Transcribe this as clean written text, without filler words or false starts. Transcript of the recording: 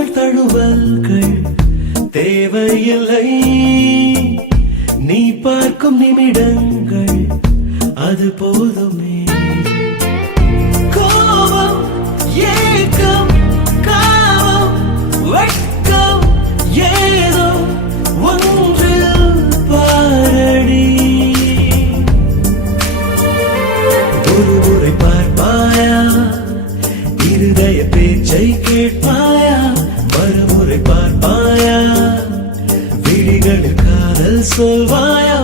முத்தங்கள் தழுவல்கள் தேவையில்லை, நீ பார்க்கும் நிமிடங்கள் அது போதுமே. கோபம், ஏக்கம், காமம், வெட்கம் ஏதோ ஒன்றில் பாரடி. ஒரு முறை பார்ப்பாயா, இருதய பேச்சை கேட்பாயா, மறுமுறை பார்ப்பாயா, விழிகளில் காதல் சொல்வாயா.